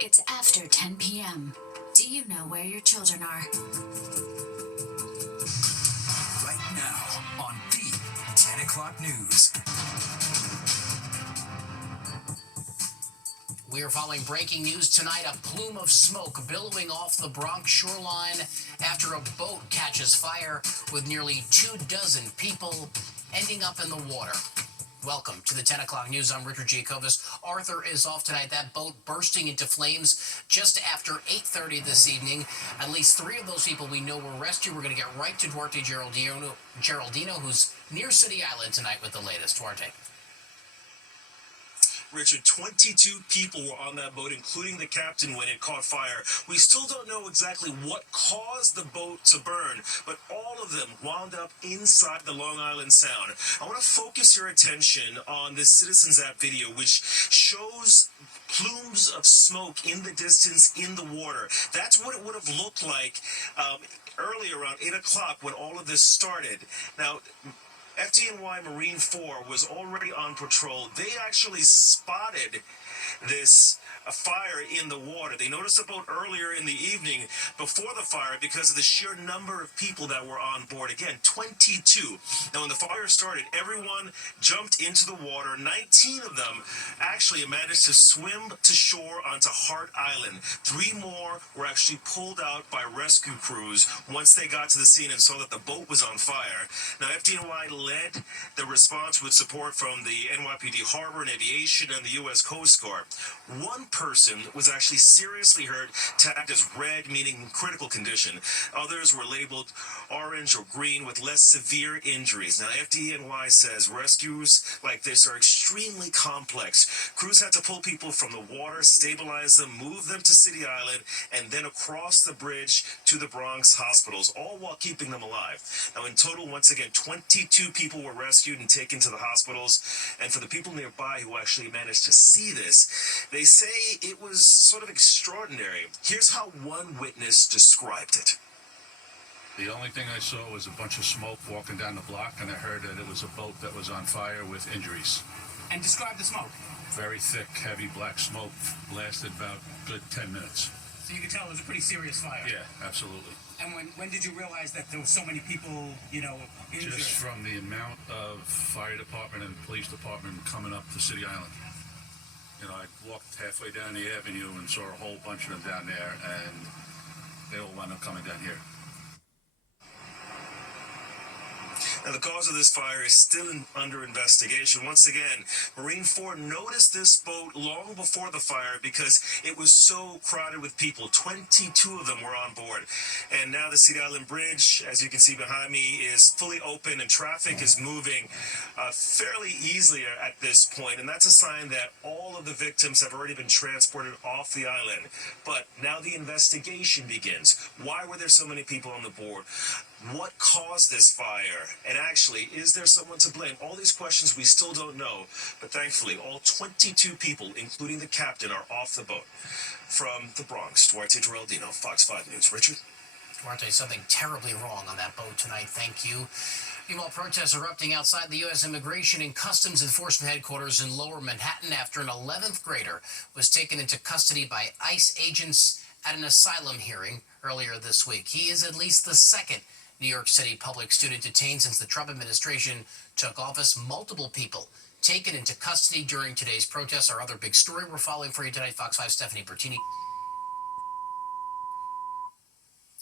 It's after 10 p.m. Do you know where your children are? Right now on the 10 o'clock news. We are following breaking news tonight. A plume of smoke billowing off the Bronx shoreline after a boat catches fire with nearly 24 people ending up in the water. Welcome to the 10 o'clock news. I'm Richard Giacobas. Arthur is off tonight. That boat bursting into flames just after 8:30 this evening. At least 3 of those people we know were rescued. We're going to get right to Duarte Geraldino, who's near City Island tonight with the latest. Duarte. Richard, 22 people were on that boat, including the captain, when it caught fire. We still don't know exactly what caused the boat to burn, but all of them wound up inside the Long Island Sound. I want to focus your attention on this Citizens App video, which shows plumes of smoke in the distance in the water. That's what it would have looked like early around 8 o'clock when all of this started. Now, FDNY Marine 4 was already on patrol. They actually spotted this fire in the water. They noticed a boat earlier in the evening before the fire because of the sheer number of people that were on board. Again, 22. Now, when the fire started, everyone jumped into the water. 19 of them actually managed to swim to shore onto Hart Island. 3 more were actually pulled out by rescue crews once they got to the scene and saw that the boat was on fire. Now, FDNY led the response with support from the NYPD Harbor and Aviation and the U.S. Coast Guard. One person was actually seriously hurt, tagged as red, meaning critical condition. Others were labeled orange or green with less severe injuries. Now, FDNY says rescues like this are extremely complex. Crews had to pull people from the water, stabilize them, move them to City Island, and then across the bridge to the Bronx hospitals, all while keeping them alive. Now, in total, once again, 22 people were rescued and taken to the hospitals. And for the people nearby who actually managed to see this, they say it was sort of extraordinary. Here's how one witness described it. The only thing I saw was a bunch of smoke walking down the block, and I heard that it was a boat that was on fire with injuries. And describe the smoke. Very thick, heavy black smoke, lasted about a good 10 minutes. So you could tell it was a pretty serious fire. Yeah, absolutely. And when did you realize that there were so many people, injured? Just from the amount of fire department and police department coming up to City Island. I walked halfway down the avenue and saw a whole bunch of them down there, and they all wound up coming down here. Now, the cause of this fire is still under investigation. Once again, Marine 4 noticed this boat long before the fire because it was so crowded with people. 22 of them were on board. And now the City Island Bridge, as you can see behind me, is fully open and traffic is moving fairly easily at this point. And that's a sign that all of the victims have already been transported off the island. But now the investigation begins. Why were there so many people on the board? What caused this fire? And actually, is there someone to blame? All these questions we still don't know, but thankfully, all 22 people, including the captain, are off the boat. From the Bronx, Duarte Geraldino, Fox 5 News. Richard? Duarte, something terribly wrong on that boat tonight. Thank you. Meanwhile, protests erupting outside the U.S. Immigration and Customs Enforcement headquarters in Lower Manhattan after an 11th grader was taken into custody by ICE agents at an asylum hearing earlier this week. He is at least the second New York City public student detained since the Trump administration took office. Multiple people taken into custody during today's protests. Our other big story we're following for you tonight. Fox 5 Stephanie Bertini.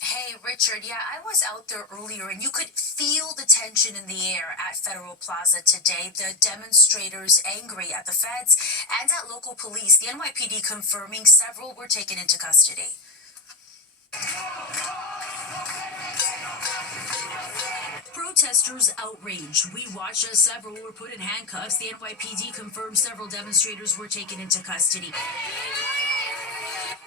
Hey, Richard, yeah, I was out there earlier and you could feel the tension in the air at Federal Plaza today. The demonstrators angry at the feds and at local police. The NYPD confirming several were taken into custody. Protesters outraged. We watched as several were put in handcuffs. The NYPD confirmed several demonstrators were taken into custody.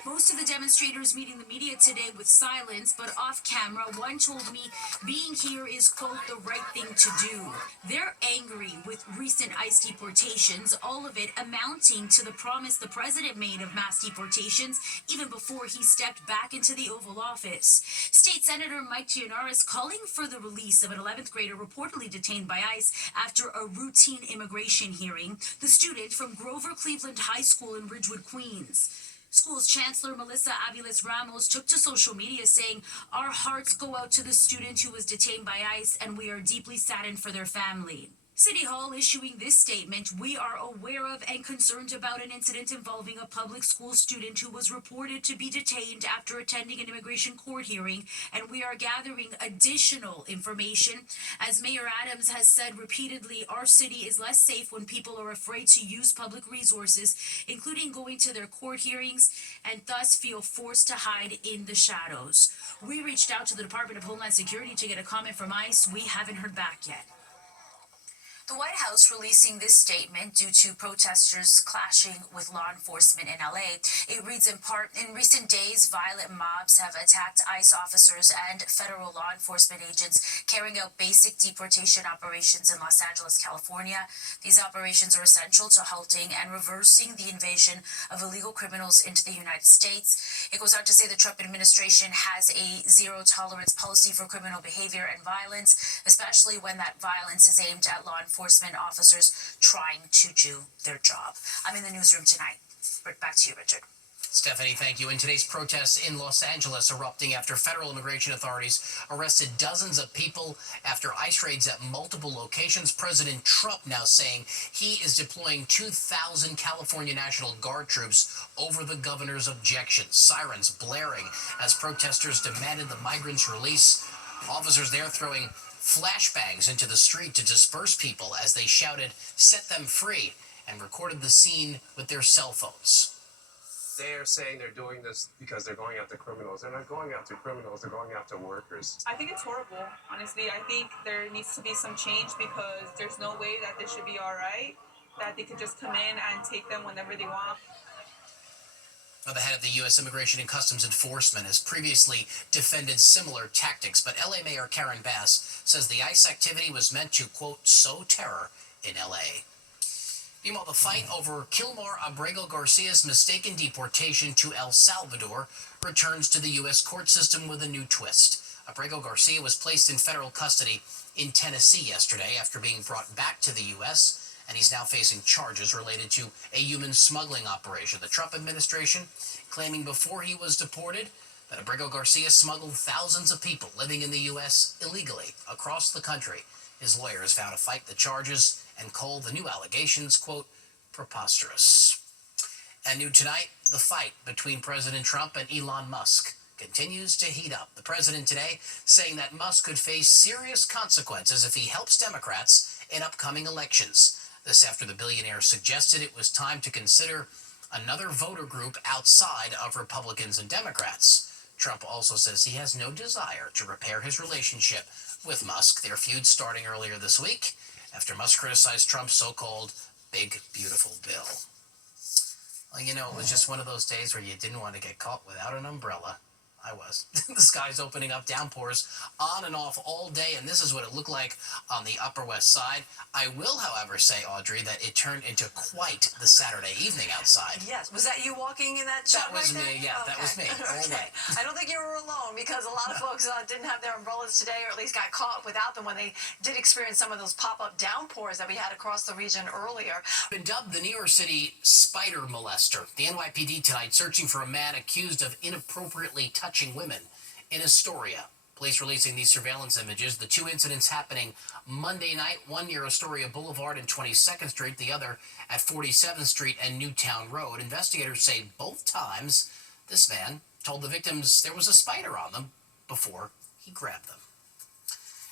Most of the demonstrators meeting the media today with silence, but off camera, one told me being here is, quote, the right thing to do. They're angry with recent ICE deportations, all of it amounting to the promise the president made of mass deportations even before he stepped back into the Oval Office. State Senator Mike Gianaris calling for the release of an 11th grader reportedly detained by ICE after a routine immigration hearing, the student from Grover Cleveland High School in Ridgewood, Queens. School's Chancellor Melissa Aviles Ramos took to social media saying, "Our hearts go out to the student who was detained by ICE, and we are deeply saddened for their family." City Hall issuing this statement, "We are aware of and concerned about an incident involving a public school student who was reported to be detained after attending an immigration court hearing, and we are gathering additional information. As Mayor Adams has said repeatedly, our city is less safe when people are afraid to use public resources, including going to their court hearings, and thus feel forced to hide in the shadows." We reached out to the Department of Homeland Security to get a comment from ICE. We haven't heard back yet. The White House releasing this statement due to protesters clashing with law enforcement in LA. It reads in part, "In recent days, violent mobs have attacked ICE officers and federal law enforcement agents carrying out basic deportation operations in Los Angeles, California. These operations are essential to halting and reversing the invasion of illegal criminals into the United States." It goes on to say the Trump administration has a zero-tolerance policy for criminal behavior and violence, especially when that violence is aimed at law enforcement officers trying to do their job. I'm in the newsroom tonight. Back to you, Richard. Stephanie, thank you. In today's protests in Los Angeles erupting after federal immigration authorities arrested dozens of people after ICE raids at multiple locations, President Trump now saying he is deploying 2,000 California National Guard troops over the governor's objections. Sirens blaring as protesters demanded the migrants' release. Officers there throwing flashbangs into the street to disperse people as they shouted, "Set them free," and recorded the scene with their cell phones. They're saying they're doing this because they're going after criminals. They're not going after criminals, they're going after workers. I think it's horrible, honestly. I think there needs to be some change because there's no way that this should be all right, that they could just come in and take them whenever they want. The head of the U.S. Immigration and Customs Enforcement has previously defended similar tactics, but L.A. Mayor Karen Bass says the ICE activity was meant to, quote, sow terror in L.A. Meanwhile, the fight over Kilmar Abrego Garcia's mistaken deportation to El Salvador returns to the U.S. court system with a new twist. Abrego Garcia was placed in federal custody in Tennessee yesterday after being brought back to the U.S., and he's now facing charges related to a human smuggling operation. The Trump administration claiming before he was deported that Abrego Garcia smuggled thousands of people living in the U.S. illegally across the country. His lawyers vowed to fight the charges and called the new allegations, quote, preposterous. And new tonight, the fight between President Trump and Elon Musk continues to heat up. The president today saying that Musk could face serious consequences if he helps Democrats in upcoming elections. This after the billionaire suggested it was time to consider another voter group outside of Republicans and Democrats. Trump also says he has no desire to repair his relationship with Musk. Their feud starting earlier this week after Musk criticized Trump's so-called Big Beautiful Bill. Well, you know, it was just one of those days where you didn't want to get caught without an umbrella. I was. The sky's opening up, downpours on and off all day, and this is what it looked like on the Upper West Side. I will, however, say, Audrey, that it turned into quite the Saturday evening outside. Yes. Was that you walking in that shot? That was right me, there? yeah, Okay. that was me, all day. I don't think you were alone because a lot of folks didn't have their umbrellas today, or at least got caught without them when they did experience some of those pop-up downpours that we had across the region earlier. Been dubbed the New York City spider molester. The NYPD tonight searching for a man accused of inappropriately touching women in Astoria. Police releasing these surveillance images. The two incidents happening Monday night, one near Astoria Boulevard and 22nd Street, the other at 47th Street and Newtown Road. Investigators say both times this man told the victims there was a spider on them before he grabbed them.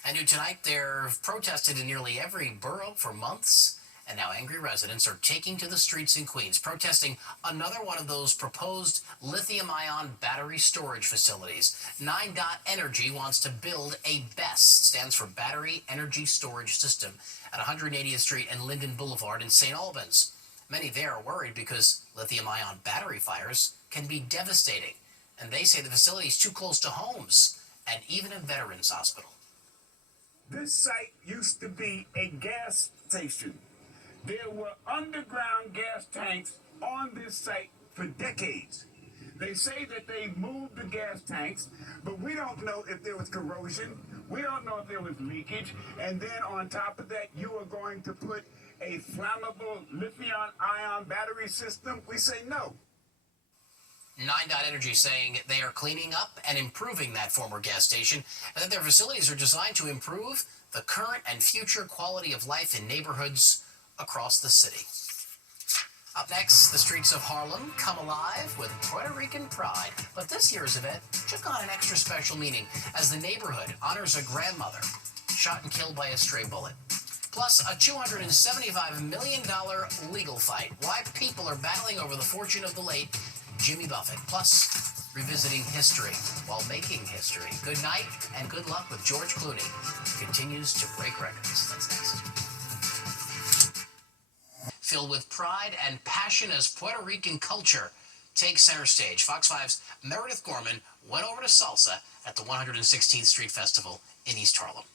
And new tonight, they're protested in nearly every borough for months, and now angry residents are taking to the streets in Queens, protesting another one of those proposed lithium-ion battery storage facilities. 9 Dot Energy wants to build a BESS, stands for Battery Energy Storage System, at 180th Street and Linden Boulevard in St. Albans. Many there are worried because lithium-ion battery fires can be devastating, and they say the facility is too close to homes and even a veterans hospital. This site used to be a gas station. There were underground gas tanks on this site for decades. They say that they moved the gas tanks, but we don't know if there was corrosion. We don't know if there was leakage. And then on top of that, you are going to put a flammable lithium-ion battery system? We say no. Energy saying they are cleaning up and improving that former gas station, and that their facilities are designed to improve the current and future quality of life in neighborhoods across the city. Up next, the streets of Harlem come alive with Puerto Rican pride. But this year's event took on an extra special meaning as the neighborhood honors a grandmother shot and killed by a stray bullet. Plus, a $275 million legal fight. Why people are battling over the fortune of the late Jimmy Buffett. Plus, revisiting history while making history. Good night and good luck with George Clooney. Continues to break records. That's next. Filled with pride and passion as Puerto Rican culture takes center stage, Fox 5's Meredith Gorman went over to salsa at the 116th Street Festival in East Harlem.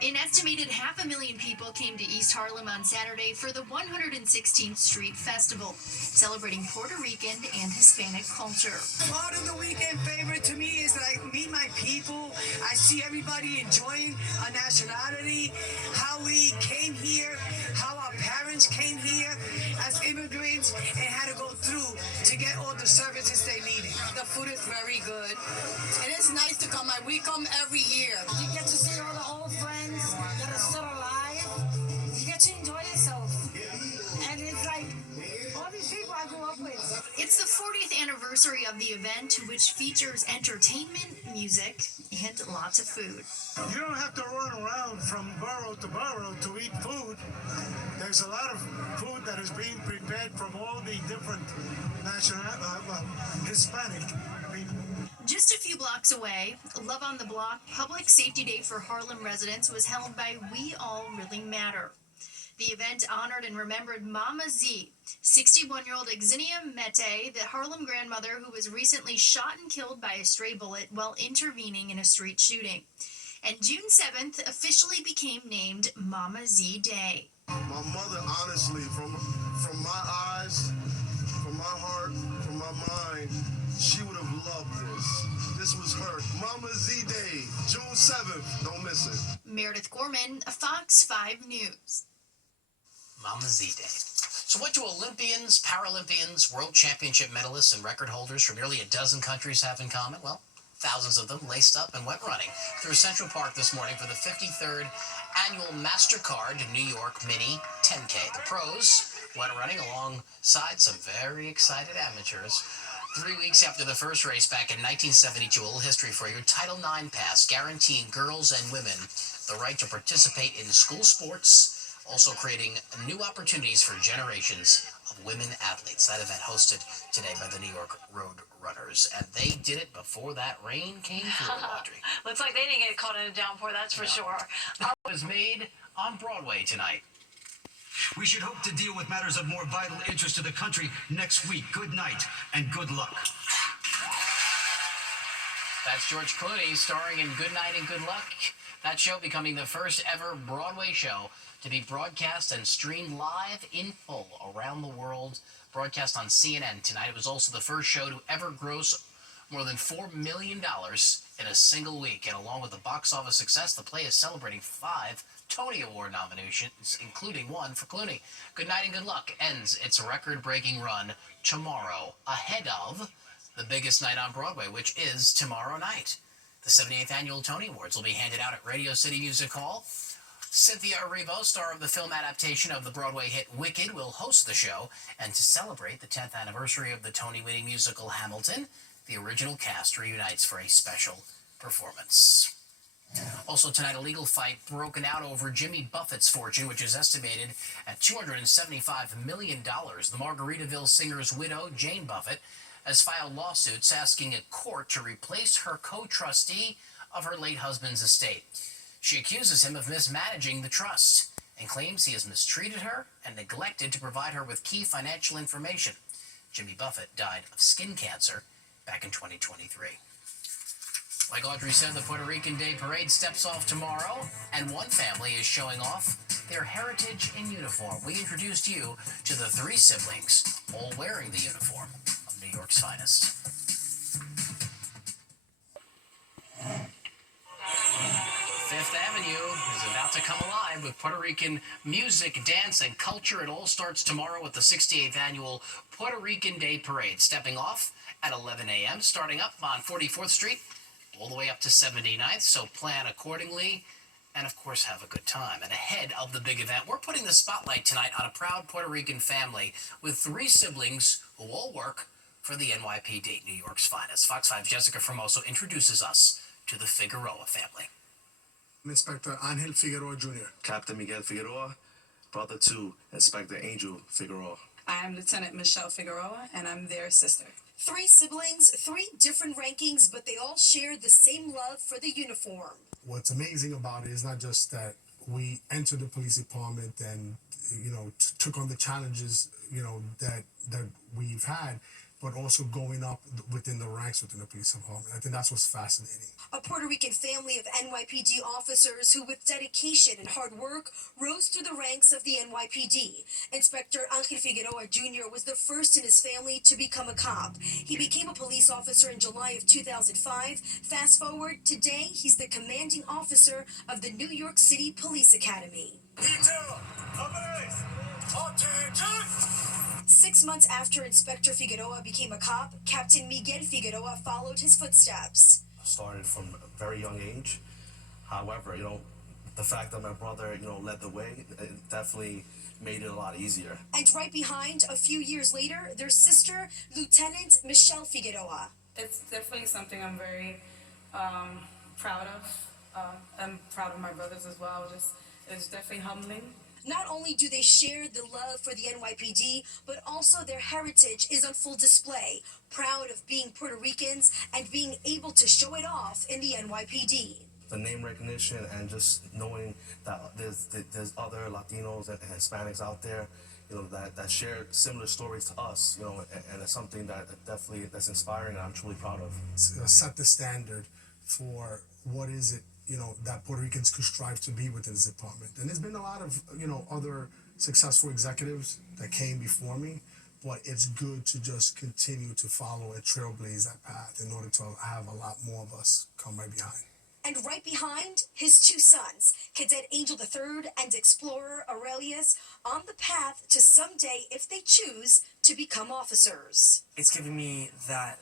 An estimated 500,000 people came to East Harlem on Saturday for the 116th Street Festival, celebrating Puerto Rican and Hispanic culture. Part of the weekend favorite to me is like meet my people. I see everybody enjoying our nationality, how we came here, how our parents came here as immigrants and had to go through to get all the services they needed. The food is very good. It is nice to come. We come every year. You get to see all the old friends that are still alive. You get to enjoy yourself. And it's like all these people I grew up with. It's the 40th anniversary of the event, which features entertainment, music, and lots of food. You don't have to run around from borough to borough to eat food. There's a lot of food that is being prepared from all the different Hispanic people. Just a few blocks away, Love on the Block Public Safety Day for Harlem residents was held by We All Really Matter. The event honored and remembered Mama Z, 61-year-old Exinia Mete, the Harlem grandmother who was recently shot and killed by a stray bullet while intervening in a street shooting. And June 7th officially became named Mama Z Day. My mother, honestly, from my eyes, from my heart, from my mind, she would have loved this. This was her. Mama Z Day, June 7th. Don't miss it. Meredith Gorman, Fox 5 News. Mama Z Day. So what do Olympians, Paralympians, World Championship medalists, and record holders from nearly a dozen countries have in common? Well, thousands of them laced up and went running through Central Park this morning for the 53rd annual MasterCard New York Mini 10K. The pros went running alongside some very excited amateurs. 3 weeks after the first race back in 1972, a little history for you. Title IX passed, guaranteeing girls and women the right to participate in school sports, also creating new opportunities for generations of women athletes. That event hosted today by the New York Road Runners, and they did it before that rain came through, Audrey. Looks like they didn't get caught in a downpour, that's for sure. It was made on Broadway tonight. We should hope to deal with matters of more vital interest to the country next week. Good night and good luck. That's George Clooney starring in Good Night and Good Luck. That show becoming the first ever Broadway show to be broadcast and streamed live in full around the world. Broadcast on CNN tonight. It was also the first show to ever gross more than $4 million in a single week. And along with the box office success, the play is celebrating 5 Tony Award nominations, including one for Clooney. Good Night and Good Luck ends its record-breaking run tomorrow, ahead of the biggest night on Broadway, which is tomorrow night. The 78th Annual Tony Awards will be handed out at Radio City Music Hall. Cynthia Erivo, star of the film adaptation of the Broadway hit Wicked, will host the show. And to celebrate the 10th anniversary of the Tony-winning musical Hamilton, the original cast reunites for a special performance. Also tonight, a legal fight broken out over Jimmy Buffett's fortune, which is estimated at $275 million. The Margaritaville singer's widow, Jane Buffett, has filed lawsuits asking a court to replace her co-trustee of her late husband's estate. She accuses him of mismanaging the trust and claims he has mistreated her and neglected to provide her with key financial information. Jimmy Buffett died of skin cancer back in 2023. Like Audrey said, the Puerto Rican Day Parade steps off tomorrow, and one family is showing off their heritage in uniform. We introduced you to the 3 siblings, all wearing the uniform of New York's finest. Fifth Avenue is about to to come alive with Puerto Rican music, dance, and culture. It all starts tomorrow with the 68th annual Puerto Rican Day Parade, stepping off at 11 a.m., starting up on 44th Street, all the way up to 79th, so plan accordingly. And, of course, have a good time. And ahead of the big event, we're putting the spotlight tonight on a proud Puerto Rican family with 3 siblings who all work for the NYPD, New York's finest. Fox 5's Jessica Formoso introduces us to the Figueroa family. Inspector Angel Figueroa Jr. Captain Miguel Figueroa, brother to Inspector Angel Figueroa. I am Lieutenant Michelle Figueroa, and I'm their sister. 3 siblings, 3 different rankings, but they all share the same love for the uniform. What's amazing about it is not just that we entered the police department and, took on the challenges, that we've had, but also going up within the ranks within the police department. I think that's what's fascinating. A Puerto Rican family of NYPD officers who, with dedication and hard work, rose through the ranks of the NYPD. Inspector Angel Figueroa Jr. was the first in his family to become a cop. He became a police officer in July of 2005. Fast forward, today he's the commanding officer of the New York City Police Academy. 6 months after Inspector Figueroa became a cop, Captain Miguel Figueroa followed his footsteps. Started from a very young age. However, the fact that my brother, led the way, it definitely made it a lot easier. And right behind, a few years later, their sister, Lieutenant Michelle Figueroa. It's definitely something I'm very proud of. I'm proud of my brothers as well. It's definitely humbling. Not only do they share the love for the NYPD, but also their heritage is on full display. Proud of being Puerto Ricans and being able to show it off in the NYPD. The name recognition and just knowing that there's other Latinos and Hispanics out there, that share similar stories to us, and it's something that that's inspiring and I'm truly proud of. Set the standard for what is it, that Puerto Ricans could strive to be within this department. And there's been a lot of, other successful executives that came before me, but it's good to just continue to follow and trailblaze that path in order to have a lot more of us come right behind. And right behind, his 2 sons, Cadet Angel III and Explorer Aurelius, on the path to someday, if they choose, to become officers. It's given me that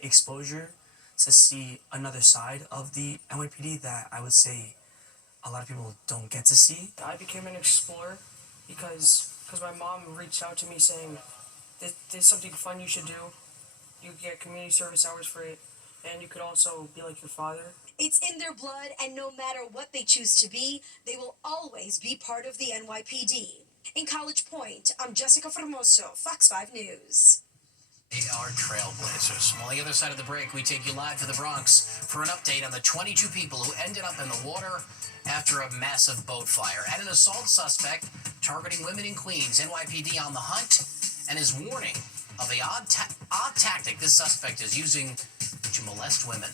exposure to see another side of the NYPD that I would say a lot of people don't get to see. I became an explorer because my mom reached out to me saying, there's something fun you should do. You could get community service hours for it, and you could also be like your father. It's in their blood, and no matter what they choose to be, they will always be part of the NYPD. In College Point, I'm Jessica Formoso, Fox 5 News. They are trailblazers. On the other side of the break, we take you live to the Bronx for an update on the 22 people who ended up in the water after a massive boat fire and an assault suspect targeting women in Queens. NYPD on the hunt and is warning of the odd tactic this suspect is using to molest women.